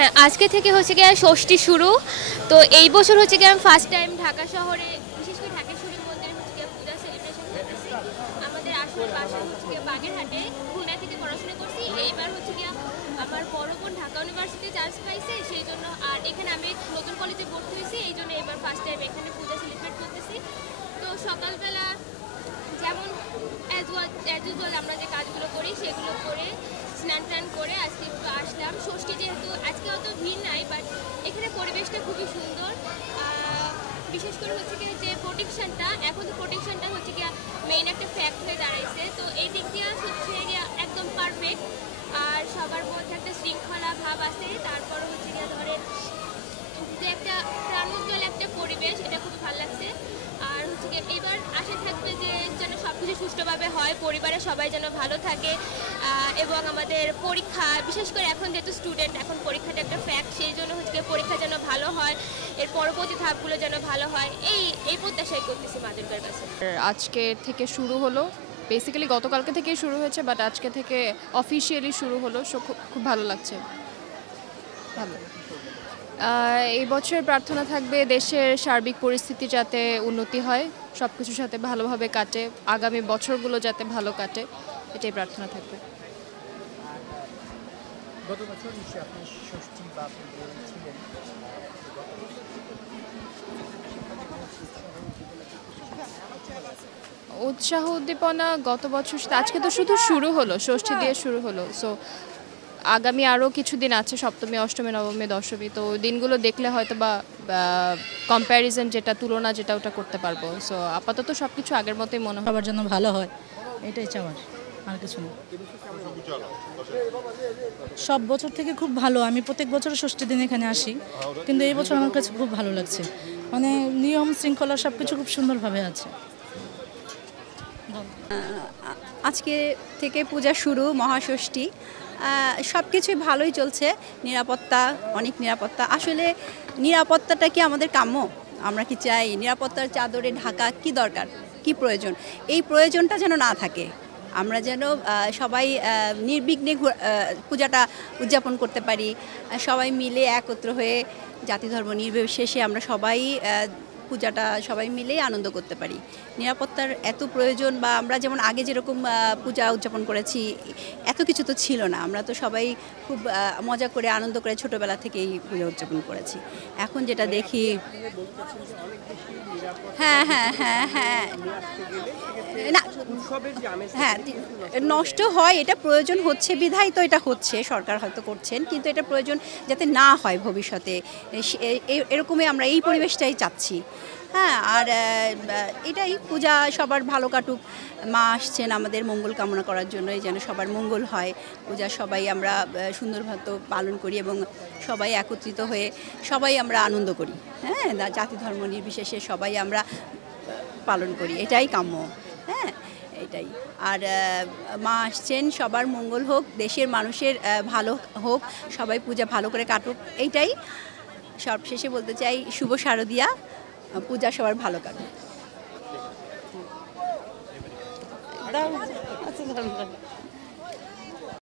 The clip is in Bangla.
হ্যাঁ, আজকে থেকে হচ্ছে গিয়ে ষষ্ঠী শুরু। তো এই বছর হচ্ছে গিয়ে আমি ফার্স্ট টাইম ঢাকা শহরে, বিশেষ করে ঢাকেশ্বরী মন্দিরে হচ্ছে গিয়ে পূজা সেলিব্রেশন করতেছি। আমাদের আসল বাসা হচ্ছে গিয়ে বাগেরহাটে, খুলনা থেকে পড়াশোনা করছি। এইবার হচ্ছে গিয়ে আমার বড় বোন ঢাকা ইউনিভার্সিটি চান্স পাইছে, সেই জন্য আর এখানে আমি নতুন কলেজে ভর্তি হয়েছি, এই জন্য এবার ফার্স্ট টাইম এখানে পূজা সেলিব্রেট করতেছি। তো সকালবেলা যেমন অ্যাজ ইউজুয়াল আমরা যে কাজগুলো করি সেগুলো করে স্নান টান করে আজকে একটু আসলাম। ষষ্ঠী যেহেতু আজকে অত ভিড় নাই, বাট এখানে পরিবেশটা খুবই সুন্দর। বিশেষ করে হচ্ছে কি যে প্রোটেকশনটা, এখন তো প্রোটেকশনটা হচ্ছে কি মেইন একটা ফ্যাক্ট হয়ে দাঁড়াইছে। তো এই দিক দিয়ে হচ্ছে গিয়ে একদম পারফেক্ট। আর সবার মধ্যে একটা শৃঙ্খলা ভাব আছে। তারপর হচ্ছে গিয়ে ধরেন যে একটা প্রাণোজ্জ্বল একটা পরিবেশ, এটা খুব ভালো লাগছে। আর হচ্ছে গিয়ে এবার আশা থাকবে যে যেন সব কিছু সুষ্ঠুভাবে হয়, পরিবারের সবাই যেন ভালো থাকে। এবং আমাদের পরীক্ষা, বিশেষ করে এখন যেহেতু স্টুডেন্ট, এখন পরীক্ষাটা একটা ফ্যাক্ট, সেই জন্য হচ্ছে গিয়ে পরীক্ষা যেন ভালো হয়, এর পরবর্তী ধাপগুলো যেন ভালো হয়, এই প্রত্যাশাই করতেছি মা দুর্গার কাছে। আজকে থেকে শুরু হলো, বেসিক্যালি গতকালকে থেকেই শুরু হয়েছে, বাট আজকে থেকে অফিসিয়ালি শুরু হলো। সো খুব ভালো লাগছে। ভালো। এই বছরের প্রার্থনা থাকবে দেশের সার্বিক পরিস্থিতি যাতে উন্নতি হয়, সব কিছুর সাথে ভালোভাবে কাটে, আগামী বছরগুলো যাতে ভালো কাটে, এটাই প্রার্থনা থাকবে। গত বছর নিশ্চয়ই আপনি ষষ্ঠী বা পুজোয় ছিলেন। উৎসাহ উদ্দীপনা গত বছর, আজকে তো শুধু শুরু হলো, ষষ্ঠী দিয়ে শুরু হলো। সো আগামী আরও কিছুদিন আছে, সপ্তমী, অষ্টমী, নবমী, দশমী। তো দিনগুলো দেখলে হয়তো বা কম্প্যারিজন, যেটা তুলনা, যেটা ওটা করতে পারবো। সো আপাতত সব কিছু আগের মতোই মনে হয়। সবার জন্য ভালো হয়, এটাই চাওয়ার, আর কিছু না। সব বছর থেকে খুব ভালো। আমি প্রত্যেক বছর ষষ্ঠীর দিন এখানে আসি, কিন্তু এই বছর আমার কাছে খুব ভালো লাগছে। মানে নিয়ম শৃঙ্খলা সব কিছু খুব সুন্দরভাবে আছে। আজকে থেকে পূজা শুরু, মহাষষ্ঠী, সব কিছুই ভালোই চলছে। নিরাপত্তা, অনেক নিরাপত্তা। আসলে নিরাপত্তাটা কি আমাদের কাম্য? আমরা কি চাই নিরাপত্তার চাদরে ঢাকা? কি দরকার, কি প্রয়োজন? এই প্রয়োজনটা যেন না থাকে। আমরা যেন সবাই নির্বিঘ্নে পূজাটা উদযাপন করতে পারি, সবাই মিলে একত্র হয়ে, জাতি ধর্ম নির্বিশেষে আমরা সবাই পূজাটা সবাই মিলেই আনন্দ করতে পারি। নিরাপত্তার এত প্রয়োজন, বা আমরা যেমন আগে যেরকম পূজা উদযাপন করেছি, এত কিছু তো ছিল না। আমরা তো সবাই খুব মজা করে, আনন্দ করে ছোটোবেলা থেকেই পূজা উদযাপন করেছি। এখন যেটা দেখি, হ্যাঁ হ্যাঁ হ্যাঁ হ্যাঁ না, হ্যাঁ নষ্ট হয়, এটা প্রয়োজন হচ্ছে বিধায় তো এটা হচ্ছে, সরকার হয়তো করছেন, কিন্তু এটা প্রয়োজন যাতে না হয় ভবিষ্যতে, এরকমই আমরা এই পরিবেশটাই চাচ্ছি। হ্যাঁ, আর এটাই, পূজা সবার ভালো কাটুক। মা আসছেন আমাদের মঙ্গল কামনা করার জন্যই, যেন সবার মঙ্গল হয়। পূজা সবাই আমরা সুন্দরভাবে পালন করি এবং সবাই একত্রিত হয়ে সবাই আমরা আনন্দ করি। হ্যাঁ, জাতি ধর্ম নির্বিশেষে সবাই আমরা পালন করি, এটাই কাম্য। হ্যাঁ, এটাই। আর মা আসছেন, সবার মঙ্গল হোক, দেশের মানুষের ভালো হোক, সবাই পূজা ভালো করে কাটুক, এইটাই। সবশেষে বলতে চাই, শুভ শারদিয়া, পূজা সবার ভালো কাটুক।